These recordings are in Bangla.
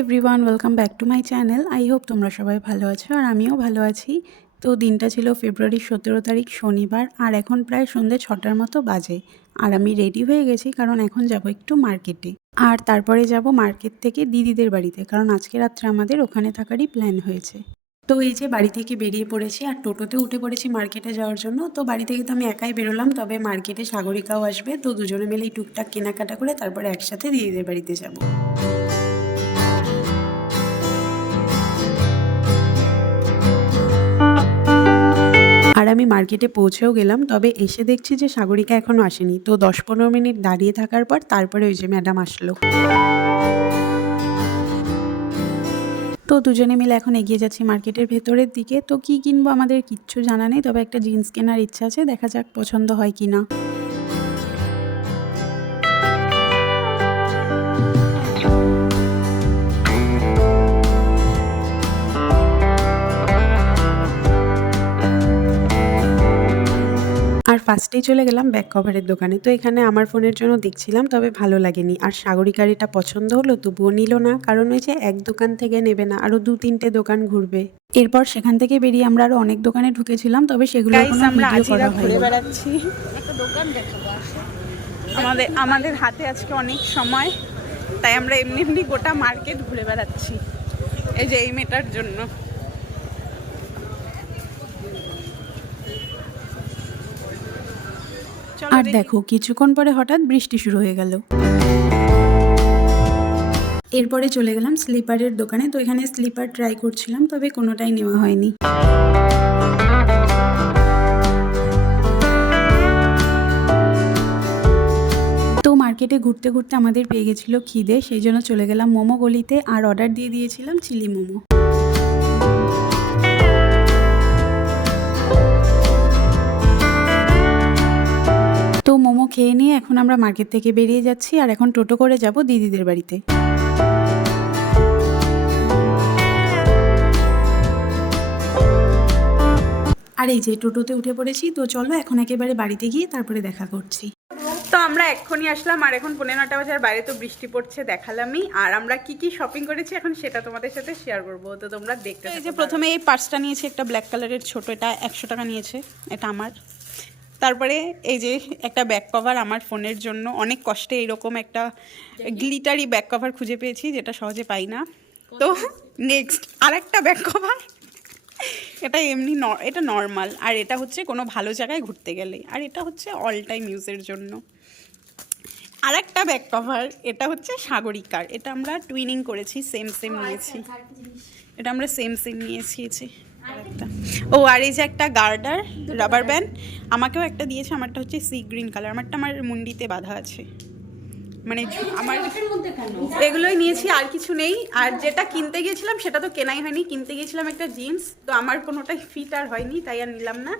Everyone, welcome back to my channel. I hope তোমরা সবাই ভালো আছো আর আমিও ভালো আছি। তো দিনটা ছিল ফেব্রুয়ারির 17 তারিখ শনিবার, আর এখন প্রায় সন্ধ্যে 6টার মতো বাজে। আর আমি রেডি হয়ে গেছি কারণ এখন যাব একটু মার্কেটে, আর তারপরে যাব মার্কেট থেকে দিদিদের বাড়িতে, কারণ আজকে রাত্রে আমাদের ওখানে থাকারই প্ল্যান হয়েছে। তো এই যে বাড়ি থেকে বেরিয়ে পড়েছি আর টোটোতে উঠে পড়েছি মার্কেটে যাওয়ার জন্য। তো বাড়ি থেকে তো আমি একাই বেরোলাম, তবে মার্কেটে সাগরিকাও আসবে, তো দুজনে মিলেই টুকটাক কেনাকাটা করে তারপরে একসাথে দিদিদের বাড়িতে যাব। আর আমি মার্কেটে পৌঁছেও গেলাম, তবে এসে দেখছি যে সাগরিকা এখনও আসেনি। তো 10-15 মিনিট দাঁড়িয়ে থাকার পর তারপরে ওই যে ম্যাডাম আসলো। তো দুজনে মিলে এখন এগিয়ে যাচ্ছি মার্কেটের ভেতরের দিকে। তো কি কিনবো আমাদের কিচ্ছু জানা নেই, তবে একটা জিন্স কেনার ইচ্ছা আছে, দেখা যাক পছন্দ হয় কি না। আর ফার্স্টেই চলে গেলাম ব্যাক কভারের দোকানে। তো এখানে আমার ফোনের জন্য দেখছিলাম, তবে ভালো লাগেনি। আর সাগরিকার এটা পছন্দ হলো, তবুও নিল না, কারণ ওই যে এক দোকান থেকে নেবে না, আরো 2-3টে দোকান ঘুরবে। এরপর সেখান থেকে বেরিয়ে আমরা আরো অনেক দোকানে ঢুকেছিলাম, তবে সেগুলো কোনো ভিডিও করা হয়নি। বেড়াচ্ছি, একটা দোকান দেখাবো। আমাদের হাতে আজকে অনেক সময়, তাই আমরা এমনি গোটা মার্কেট ঘুরে বেড়াচ্ছি এই যে এই মেয়েটার জন্য। আর দেখো কিছুক্ষণ পরে হঠাৎ বৃষ্টি শুরু হয়ে গেল। এরপরে চলে গেলাম স্লিপারের দোকানে। তো এখানে স্লিপার ট্রাই করছিলাম, তবে কোনোটাই নেওয়া হয়নি। তো মার্কেটে ঘুরতে ঘুরতে আমাদের পেয়ে গেছিলো খিদে, সেই জন্য চলে গেলাম মোমো গলিতে আর অর্ডার দিয়ে দিয়েছিলাম চিলি মোমো। তো মোমো খেয়ে নিয়ে এখন আমরা মার্কেট থেকে বেরিয়ে যাচ্ছি, আর এখন টোটো করে যাব দিদিদের বাড়িতে। আর এই যে টোটোতে উঠে পড়েছি, তো চলো এখন একেবারে বাড়িতে গিয়ে তারপরে দেখা করছি। তো আমরা এক্ষুনি আসলাম, আর এখন 9:30 বাজে, আর বাইরে তো বৃষ্টি পড়ছে দেখালামই। আর আমরা কি শপিং করেছি এখন সেটা তোমাদের সাথে শেয়ার করবো, তো তোমরা দেখতে। এই যে প্রথমে এই পার্সটা নিয়েছি, একটা ব্ল্যাক কালারের ছোট, এটা 100 টাকা নিয়েছে, এটা আমার। তারপরে এই যে একটা ব্যাক কভার আমার ফোনের জন্য, অনেক কষ্টে এরকম একটা গ্লিটারি ব্যাক কভার খুঁজে পেয়েছি, যেটা সহজে পাই না। তো নেক্সট আর একটা ব্যাক কভার, এটা এমনি এটা নর্মাল, আর এটা হচ্ছে কোনো ভালো জায়গায় ঘুরতে গেলে, আর এটা হচ্ছে অল টাইম ইউজের জন্য। আর একটা ব্যাক কভার, এটা হচ্ছে সাগরিকার, এটা আমরা টুইনিং করেছি, সেম নিয়েছি, এটা আমরা সেম নিয়েছি। ও আর এই যে একটা গার্ডার রাবার ব্যান্ড, আমাকেও একটা দিয়েছে, আমারটা হচ্ছে সি গ্রিন কালার, আমারটা আমার মুন্ডিতে বাঁধা আছে, মানে আমার এগুলোই নিয়েছি, আর কিছু নেই। আর যেটা কিনতে গিয়েছিলাম সেটা তো কেনাই হয়নি, কিনতে গিয়েছিলাম একটা জিন্স, তো আমার কোনোটাই ফিট আর হয়নি, তাই আর নিলাম না,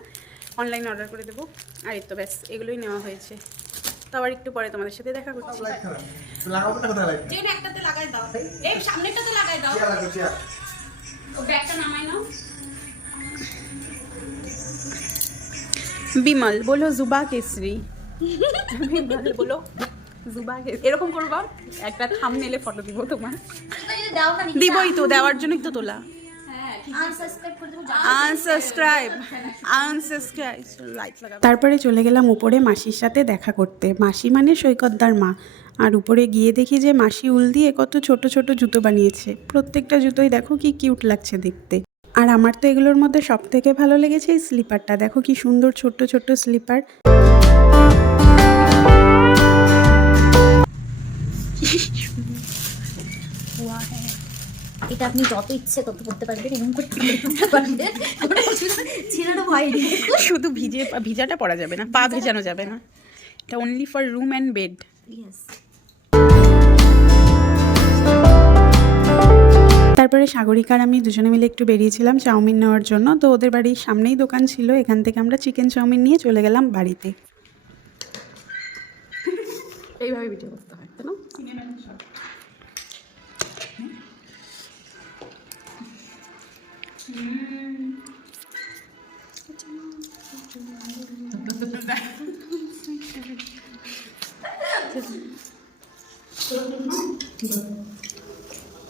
অনলাইনে অর্ডার করে দেবো। আর এই তো ব্যাস এগুলোই নেওয়া হয়েছে। তো আবার একটু পরে তোমাদের সাথে দেখা করছি। বিমল বলো জুবা কেসরি, বিমল বলো জুবা কেসরি, এরকম করবা, একটা থাম্বনেলে ফটো দিব তোমার, দিবই তো, দেওয়ার জন্যই তো তোলা। তারপরে চলে গেলাম উপরে মাসির সাথে দেখা করতে। মাসি মানে সৈকতদার মা। আর উপরে গিয়ে দেখি যে মাসি উল দিয়ে কত ছোট ছোট জুতো বানিয়েছে, প্রত্যেকটা জুতোই দেখো কি কিউট লাগছে দেখতে। আর আমার তো এগুলোর মধ্যে সব থেকে ভালো লেগেছে এই স্লিপারটা, দেখো কি সুন্দর ছোট্ট ছোট্ট স্লিপার। এটা আপনি যত ইচ্ছে তত করতে পারবেন, এমন করতে পারবেন, ছেলেটা ভয় নেই। শুধু ভিজাটা পরা যাবে না, পা ভেজানো যাবে না, এটা only for room and bed. তারপরে সাগরিকার আমি দুজনে মিলে একটু বেরিয়েছিলাম চাউমিন নেওয়ার জন্য। তো ওদের বাড়ির সামনেই দোকান ছিল, এখান থেকে আমরা চিকেন চাউমিন নিয়ে চলে গেলাম বাড়িতে। এইভাবে ভিডিও করতে হয়, তাই না?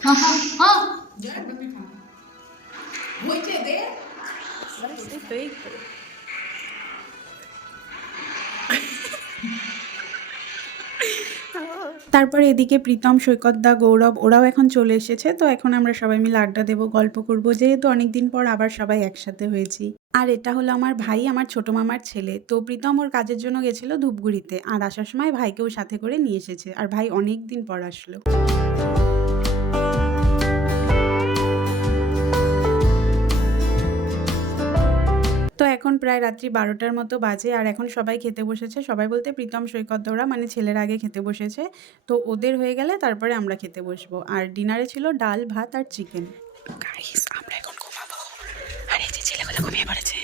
হ্যাঁ হ্যাঁ হ্যাঁ তারপরে এদিকে প্রীতম, সৈকতদা, গৌরব ওরাও এখন চলে এসেছে। তো এখন আমরা সবাই মিলে আড্ডা দেবো, গল্প করব, যেহেতু অনেকদিন পর আবার সবাই একসাথে হয়েছি। আর এটা হলো আমার ভাই, আমার ছোট মামার ছেলে। তো প্রীতম ওর কাজের জন্য গেছিল ধূপগুড়িতে, আর আসার সময় ভাইকেও সাথে করে নিয়ে এসেছে, আর ভাই অনেক দিন পর আসলো। তো এখন প্রায় রাত্রি 12টার মতো বাজে, আর এখন সবাই খেতে বসেছে। সবাই বলতে প্রীতম, সৈকত ওরা, মানে ছেলেরা আগে খেতে বসেছে। তো ওদের হয়ে গেলে তারপরে আমরা খেতে বসবো। আর ডিনারে ছিল ডাল, ভাত আর চিকেন। গাইস, আমরা এখন ঘুমাবো, আর এই যে ছেলেগুলো ঘুমিয়ে পড়েছে।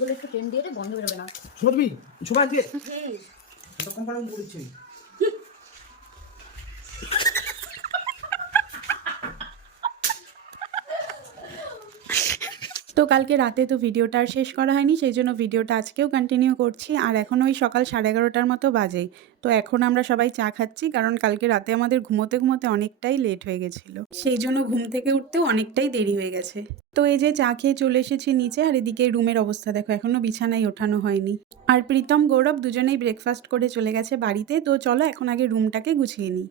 বলে একটু ট্রেন দিয়ে দে, বন্ধ বেরোবে না। শুনবি সবাই আজকে তো কোম্পানি করছে। তো কালকে রাতে তো ভিডিওটা আর শেষ করা হয়নি, সেই জন্য ভিডিওটা আজকেও কন্টিনিউ করছি। আর এখন ওই সকাল 11:30টার মতো বাজে। তো এখন আমরা সবাই চা খাচ্ছি, কারণ কালকে রাতে আমাদের ঘুমোতে ঘুমোতে অনেকটাই লেট হয়ে গেছিলো, সেই জন্য ঘুম থেকে উঠতেও অনেকটাই দেরি হয়ে গেছে। তো এই যে চা খেয়ে চলে এসেছি নিচে, আর এদিকে রুমের অবস্থা দেখো, এখনো বিছানায় ওঠানো হয়নি। আর প্রীতম, গৌরব দুজনেই ব্রেকফাস্ট করে চলে গেছে বাড়িতে। তো চলো এখন আগে রুমটাকে গুছিয়ে নিই।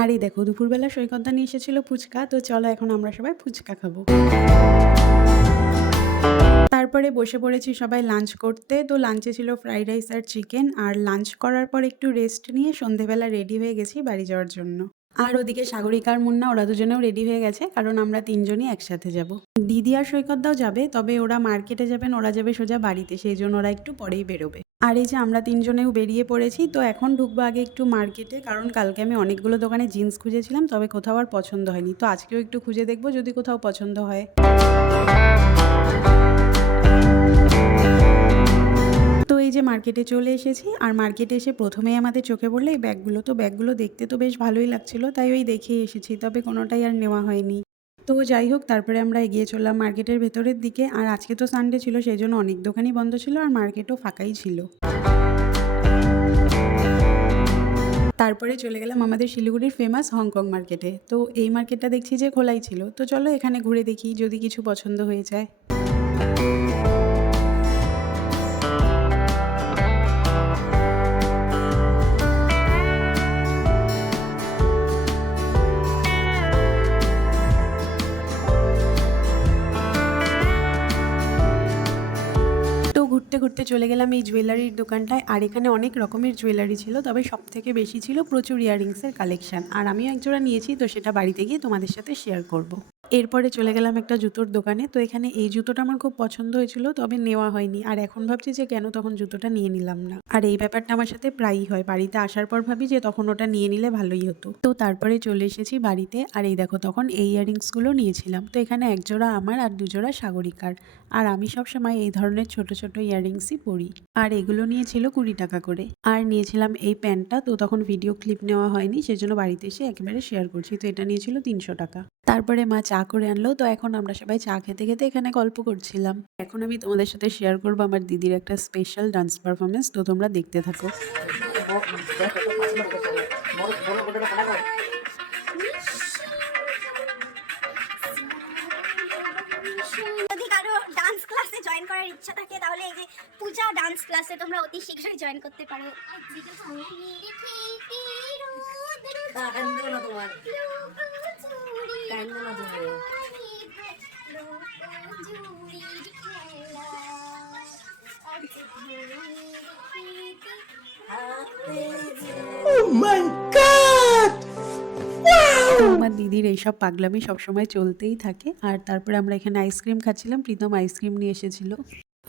আর এই দেখো, দুপুরবেলা সৈকতদা নিয়ে এসেছিল ফুচকা। তো চলো এখন আমরা সবাই ফুচকা খাবো। তারপরে বসে পড়েছি সবাই লাঞ্চ করতে। তো লাঞ্চে ছিল ফ্রাইড রাইস আর চিকেন। আর লাঞ্চ করার পর একটু রেস্ট নিয়ে সন্ধেবেলা রেডি হয়ে গেছি বাড়ি যাওয়ার জন্য। আর ওদিকে সাগরিকা আর মুন্না ওরা দুজনেও রেডি হয়ে গেছে, কারণ আমরা তিনজনই একসাথে যাব। দিদি আর সৈকতদাও যাবে, তবে ওরা মার্কেটে যাবেন, ওরা যাবে সোজা বাড়িতে, সেই জন্য ওরা একটু পরেই বেরোবে। আর এই যে আমরা তিনজনেও বেরিয়ে পড়েছি। তো এখন ঢুকবো আগে একটু মার্কেটে, কারণ কালকে আমি অনেকগুলো দোকানে জিন্স খুঁজেছিলাম, তবে কোথাও আর পছন্দ হয়নি। তো আজকেও একটু খুঁজে দেখবো, যদি কোথাও পছন্দ হয়। তো এই যে মার্কেটে চলে এসেছি, আর মার্কেটে এসে প্রথমেই আমাদের চোখে পড়লো এই ব্যাগগুলো। তো ব্যাগগুলো দেখতে তো বেশ ভালোই লাগছিল, তাই ওই দেখেই এসেছি, তবে কোনোটাই আর নেওয়া হয়নি। তো যাই হোক, তারপরে আমরা এগিয়ে চললাম মার্কেটের ভেতরের দিকে। আর আজকে তো সানডে ছিল, সেই জন্য অনেক দোকানই বন্ধ ছিল, আর মার্কেটও ফাঁকাই ছিল। তারপরে চলে গেলাম আমাদের শিলিগুড়ির ফেমাস হংকং মার্কেটে। তো এই মার্কেটটা দেখছি যে খোলাই ছিল। তো চলো এখানে ঘুরে দেখি, যদি কিছু পছন্দ হয়ে যায়। ঘুরতে ঘুরতে চলে গেলাম এই জুয়েলারির দোকানটায়। আর এখানে অনেক রকমের জুয়েলারি ছিল, তবে সব থেকে বেশি ছিল প্রচুর ইয়াররিংসের কালেকশন। আর আমিও একজোড়া নিয়েছি, তো সেটা বাড়িতে গিয়ে তোমাদের সাথে শেয়ার করব। এরপরে চলে গেলাম একটা জুতোর দোকানে। তো এখানে এই জুতোটা আমার খুব পছন্দ হয়েছিল, তবে নেওয়া হয়নি। আর এখন ভাবছি যে কেন তখন জুতোটা নিয়ে নিলাম না। আর এই ব্যাপারটা আমার সাথে প্রায়ই হয়, বাড়িতে আসার পর ভাবি যে তখন ওটা নিয়ে নিলে ভালোই হতো। তো তারপরে চলে এসেছি বাড়িতে। আর এই দেখো, তখন এই ইয়াররিংসগুলো নিয়েছিলাম। তো এখানে একজোড়া আমার আর দুজোড়া সাগরিকার। আর আমি সবসময় এই ধরনের ছোট ছোট ইয়াররিংসই পরি। আর এগুলো নিয়েছিল 20 টাকা করে। আর নিয়েছিলাম এই প্যান্টটা। তো তখন ভিডিও ক্লিপ নেওয়া হয়নি, সেজন্য বাড়িতে এসে একেবারে শেয়ার করছি। তো এটা নিয়েছিল 300 টাকা। তারপরে মা চা করে আনলো। তো এখন আমরা সবাই চা খেতে খেতে এখানে গল্প করছিলাম। এখন আমি তোমাদের সাথে শেয়ার করবো আমার দিদির একটা স্পেশাল ডান্স পারফরমেন্স। তো তোমরা দেখতে থাকো। জয়েন করার ইচ্ছা থাকে তাহলে এই যে পূজা ডান্স ক্লাসে তোমরা অতি শীঘ্রই জয়েন করতে পারো। তো আমার দিদির এইসব পাগলামি সবসময় চলতেই থাকে। আর তারপরে আমরা এখানে আইসক্রিম খাচ্ছিলাম, প্রীতম আইসক্রিম নিয়ে এসেছিল।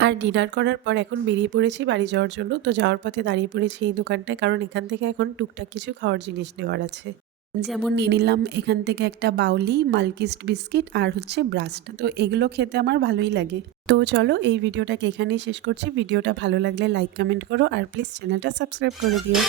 আর ডিনার করার পর এখন বেরিয়ে পড়েছি বাড়ি যাওয়ার জন্য। তো যাওয়ার পথে দাঁড়িয়ে পড়েছি এই দোকানটায়, কারণ এখান থেকে এখন টুকটাক কিছু খাওয়ার জিনিস নেওয়ার আছে। যেমন নিয়ে নিলাম এখান থেকে একটা বাউলি, মালকিস্ট বিস্কিট আর হচ্ছে ব্রাস্ট। তো এগুলো খেতে আমার ভালোই লাগে। তো চলো এই ভিডিওটাকে এখানেই শেষ করছি। ভিডিওটা ভালো লাগলে লাইক কমেন্ট করো আর প্লিজ চ্যানেলটা সাবস্ক্রাইব করে দিও।